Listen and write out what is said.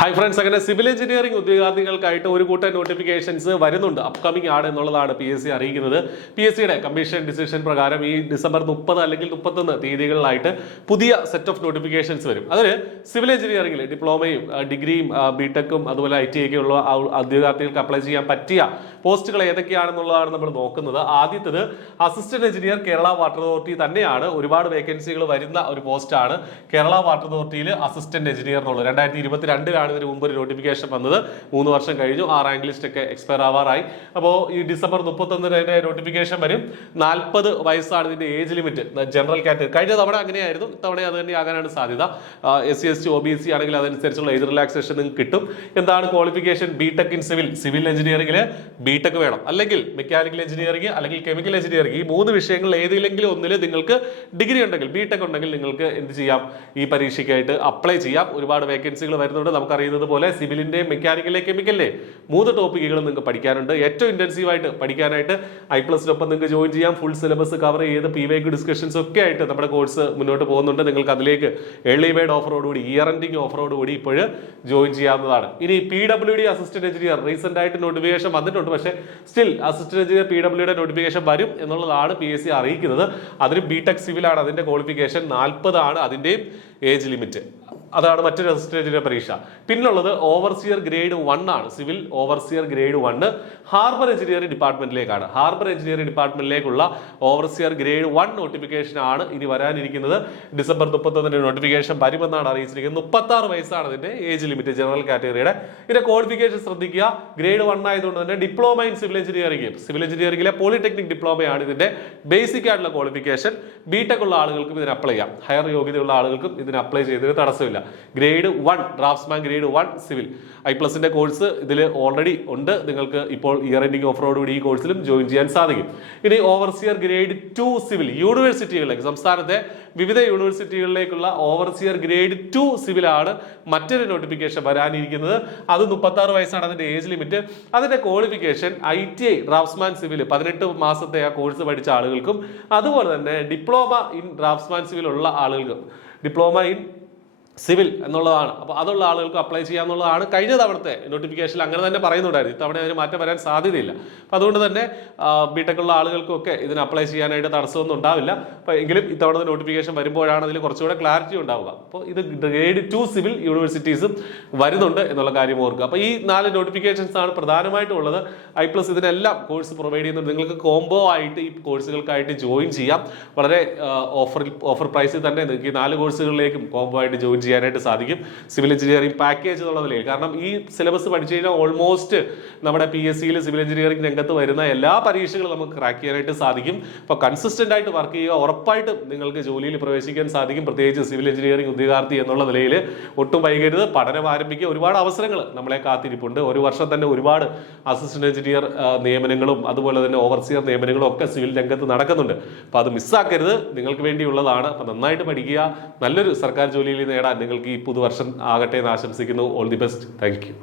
Hi friends, അങ്ങനെ civil engineering ഉദ്യോഗാർത്ഥികൾക്കായിട്ട് ഒരു കൂട്ടം നോട്ടിഫിക്കേഷൻസ് വരുന്നുണ്ട്, അപ്കമിംഗ് ആണ് എന്നുള്ളതാണ് PSC അറിയിക്കുന്നത്. PSCയുടെ കമ്മീഷൻ ഡിസിഷൻ പ്രകാരം ഈ ഡിസംബർ 30 അല്ലെങ്കിൽ 31 തീയതികളിലായിട്ട് പുതിയ സെറ്റ് ഓഫ് നോട്ടിഫിക്കേഷൻസ് വരും. അതിൽ സിവിൽ എഞ്ചിനീയറിംഗിൽ ഡിപ്ലോമയും ഡിഗ്രിയും ബിടെക്കും അതുപോലെ ITI ഒക്കെ ഉള്ള ഉദ്യോഗാർത്ഥികൾക്ക് അപ്ലൈ ചെയ്യാൻ പറ്റിയ പോസ്റ്റുകൾ ഏതൊക്കെയാണെന്നുള്ളതാണ് നമ്മൾ നോക്കുന്നത്. ആദ്യത്തേത് assistant engineer Kerala water authority തന്നെയാണ്. ഒരുപാട് വേക്കൻസികൾ വരുന്ന ഒരു പോസ്റ്റാണ് കേരള വാട്ടർ അതോറിറ്റിയിൽ അസിസ്റ്റന്റ് എഞ്ചിനീയർ എന്നുള്ളത്. 2022 ഇതിന് മുമ്പ് ഒരു നോട്ടിഫിക്കേഷൻ വന്നത്. 3 വർഷം കഴിഞ്ഞു. ആ റാങ്ക് ലിസ്റ്റ് ഒക്കെ എക്സ്പയർ ആവാറായി. അപ്പോൾ ഈ ഡിസംബർ 31 നോട്ടിഫിക്കേഷൻ വരും. 40 വയസ്സാണ് ഇതിന്റെ ഏജ് ലിമിറ്റ്. ജനറൽ കാറ്റഗറി കഴിഞ്ഞ തവണ അങ്ങനെയായിരുന്നു, ഇത്തവണ അത് തന്നെ ആകാനാണ് സാധ്യത. SC ST OBC ആണെങ്കിൽ അതനുസരിച്ചുള്ള ഏജ് റിലാക്സേഷൻ നിങ്ങൾക്ക് കിട്ടും. എന്താണ് ക്വാളിഫിക്കേഷൻ? ബിടെക് ഇൻ സിവിൽ എഞ്ചിനീയറിംഗിൽ ബിടെക് വേണം, അല്ലെങ്കിൽ മെക്കാനിക്കൽ എഞ്ചിനീയറിംഗ് അല്ലെങ്കിൽ കെമിക്കൽ എഞ്ചിനീയറിംഗ്, ഈ 3 വിഷയങ്ങളിൽ ഏതെങ്കിലും ഒന്നിൽ നിങ്ങൾക്ക് ഡിഗ്രി ഉണ്ടെങ്കിൽ, ബിടെക് ഉണ്ടെങ്കിൽ നിങ്ങൾക്ക് എന്ത് ചെയ്യാം? ഈ പരീക്ഷയ്ക്കായിട്ട് അപ്ലൈ ചെയ്യാം. ഒരുപാട് വേക്കൻസികൾ വരുന്നുണ്ട്. നമുക്കറിയുന്നത് പോലെ സിവിലിന്റെ മെക്കാനിക്കലിലെ കെമിക്കലിലെ 3 ടോപ്പിക്കുകൾ നിങ്ങൾക്ക് പഠിക്കാനുണ്ട്. ഏറ്റവും ഇന്റൻസീവായിട്ട് പഠിക്കാനായിട്ട് I+നൊപ്പം നിങ്ങൾക്ക് ജോയിൻ ചെയ്യാം. ഫുൾ സിലബസ് കവർ ചെയ്ത് PYQ ഡിസ്കഷൻസ് ഒക്കെ ആയിട്ട് നമ്മുടെ കോഴ്സ് മുന്നോട്ട് പോകുന്നുണ്ട്. നിങ്ങൾക്ക് അതിലേക്ക് ഏർലി ബേർഡ് ഓഫറോടുകൂടി, ഇയർ എൻഡിങ് ഓഫറോടുകൂടി ഇപ്പോൾ ജോയിൻ ചെയ്യാവുന്നതാണ്. ഇനി PWD അസിസ്റ്റന്റ് എഞ്ചിനീയർ റീസെന്റ് ആയിട്ട് നോട്ടിഫിക്കേഷൻ വന്നിട്ടുണ്ട്. പക്ഷേ still assistant engineer PWD notification വരും എന്നുള്ളതാണ് PSC അറിയിക്കുന്നത്. അതിന് ബിടെക് സിവിലാണ്. അതിന്റെ ക്വാളിഫിക്കേഷൻ 40 ആണ് അതിന്റെയും ഏജ് ലിമിറ്റ്. അതാണ് മറ്റൊരു അസിസ്റ്റന്റ് പരീക്ഷ. പിന്നുള്ളത് ഓവർസിയർ ഗ്രേഡ് 1 ആണ്. Civil overseer grade 1 harbour engineering ഡിപ്പാർട്ട്മെന്റിലേക്കാണ്. ഹാർബർ എഞ്ചിനീയറിംഗ് ഡിപ്പാർട്ട്മെന്റിലേക്കുള്ള ഓവർസിയർ ഗ്രേഡ് 1 നോട്ടിഫിക്കേഷൻ ആണ് ഇനി വരാനിരിക്കുന്നത്. ഡിസംബർ 31 നോട്ടിഫിക്കേഷൻ വരുമെന്നാണ് അറിയിച്ചിരിക്കുന്നത്. 36 വയസ്സാണ് അതിന്റെ ഏജ് ലിമിറ്റ് ജനറൽ കാറ്റഗറിയുടെ. ഇതിന്റെ ക്വാളിഫിക്കേഷൻ ശ്രദ്ധിക്കുക. ഗ്രേഡ് 1 ആയതുകൊണ്ട് തന്നെ ഡിപ്ലോമ ഇൻ സിവിൽ എഞ്ചിനീയറിംഗിലെ പോളിടെക്നിക് ഡിപ്ലോമയാണ് ഇതിന്റെ ബേസിക് ആയിട്ടുള്ള ക്വാളിഫിക്കേഷൻ. ബിടെക് ഉള്ള ആളുകൾക്കും ഇതിന് അപ്ലൈ ചെയ്യാം. ഹയർ യോഗ്യതയുള്ള ആളുകൾക്കും ഇതിന് അപ്ലൈ ചെയ്തതിന് തടസ്സമില്ല. ഗ്രേഡ് 1 ഡ്രാഫ്റ്റ്സ്മാൻ ഗ്രേഡ് 1 സിവിൽ I+ന്റെ കോഴ്സ് ഇതിൽ ഓൾറെഡി ഉണ്ട്. നിങ്ങൾക്ക് ഇപ്പോൾ ഇയർ എൻഡിങ് ഓഫറോടുകൂടി ഈ കോഴ്സിലും ജോയിൻ ചെയ്യാൻ സാധിക്കും. ഇനി ഓവർസിയർ ഗ്രേഡ് 2 സിവിൽ യൂണിവേഴ്സിറ്റികളിലേക്ക്, സംസ്ഥാനത്തെ വിവിധ യൂണിവേഴ്സിറ്റികളിലേക്കുള്ള ഓവർസിയർ ഗ്രേഡ് 2 സിവിലാണ് മറ്റൊരു നോട്ടിഫിക്കേഷൻ വരാനിരിക്കുന്നത്. അത് 36 വയസ്സാണ് അതിന്റെ ഏജ് ലിമിറ്റ്. അതിന്റെ ക്വാളിഫിക്കേഷൻ ITI ഡ്രാഫ്റ്റ്സ്മാൻ സിവിൽ 18 മാസത്തെ ആ കോഴ്സ് പഠിച്ച ആളുകൾക്കും അതുപോലെ തന്നെ ഡിപ്ലോമ ഇൻ ഡ്രാഫ്റ്റ്സ്മാൻ സിവിൽ ഉള്ള ആളുകൾക്കും, ഡിപ്ലോമ ഇൻ സിവിൽ എന്നുള്ളതാണ്. അപ്പോൾ അതുള്ള ആളുകൾക്ക് അപ്ലൈ ചെയ്യാന്നുള്ളതാണ്. കഴിഞ്ഞ തവണത്തെ നോട്ടിഫിക്കേഷൻ അങ്ങനെ തന്നെ പറയുന്നുണ്ടായിരുന്നു. ഇത്തവണ അതിന് മാറ്റം വരാൻ സാധ്യതയില്ല. അപ്പോൾ അതുകൊണ്ട് തന്നെ ബിടെക് ഉള്ള ആളുകൾക്കൊക്കെ ഇതിന് അപ്ലൈ ചെയ്യാനായിട്ട് തടസ്സമൊന്നും ഉണ്ടാവില്ല. അപ്പോൾ എങ്കിലും ഇത്തവണത്തെ നോട്ടിഫിക്കേഷൻ വരുമ്പോഴാണ് അതിൽ കുറച്ചുകൂടെ ക്ലാരിറ്റി ഉണ്ടാവുക. അപ്പോൾ ഇത് ഗ്രേഡ് 2 സിവിൽ യൂണിവേഴ്സിറ്റീസും വരുന്നുണ്ട് എന്നുള്ള കാര്യം ഓർക്കുക. അപ്പോൾ ഈ 4 നോട്ടിഫിക്കേഷൻസ് ആണ് പ്രധാനമായിട്ടും ഉള്ളത്. I+ ഇതിനെല്ലാം കോഴ്സ് പ്രൊവൈഡ് ചെയ്യുന്നുണ്ട്. നിങ്ങൾക്ക് കോംബോ ആയിട്ട് ഈ കോഴ്സുകൾക്കായിട്ട് ജോയിൻ ചെയ്യാം. വളരെ ഓഫർ പ്രൈസിൽ തന്നെ നിങ്ങൾക്ക് ഈ 4 കോഴ്സുകളിലേക്കും കോംബോ ആയിട്ട് ജോയിൻ ചെയ്യാനായിട്ട് സാധിക്കും. സിവിൽ എഞ്ചിനീയറിംഗ് പാക്കേജ് എന്നുള്ള നിലയിൽ, കാരണം ഈ സിലബസ് പഠിച്ചു കഴിഞ്ഞാൽ ഓൾമോസ്റ്റ് നമ്മുടെ PSCയിൽ സിവിൽ എഞ്ചിനീയറിംഗ് രംഗത്ത് വരുന്ന എല്ലാ പരീക്ഷകളും നമുക്ക് ക്രാക്ക് ചെയ്യാനായിട്ട് സാധിക്കും. അപ്പോൾ കൺസിസ്റ്റന്റ് ആയിട്ട് വർക്ക് ചെയ്യുക, ഉറപ്പായിട്ടും നിങ്ങൾക്ക് ജോലിയിൽ പ്രവേശിക്കാൻ സാധിക്കും. പ്രത്യേകിച്ച് സിവിൽ എഞ്ചിനീയറിംഗ് ഉദ്യോഗാർത്ഥി എന്നുള്ള നിലയിൽ ഒട്ടും വൈകരുത്. പഠനം ആരംഭിക്കുക. ഒരുപാട് അവസരങ്ങൾ നമ്മളെ കാത്തിരിപ്പുണ്ട്. ഒരു വർഷം തന്നെ ഒരുപാട് അസിസ്റ്റന്റ് എഞ്ചിനീയർ നിയമനങ്ങളും അതുപോലെ തന്നെ ഓവർസിയർ നിയമനങ്ങളും ഒക്കെ സിവിൽ രംഗത്ത് നടക്കുന്നുണ്ട്. അപ്പോൾ അത് മിസ്സാക്കരുത്. നിങ്ങൾക്ക് വേണ്ടിയുള്ളതാണ്. അപ്പോൾ നന്നായിട്ട് പഠിക്കുക. നല്ലൊരു സർക്കാർ ജോലിയിൽ നേടാൻ നിങ്ങൾക്ക് ഈ പുതുവർഷം ആകട്ടെ എന്ന് ആശംസിക്കുന്നു. All the best. Thank you.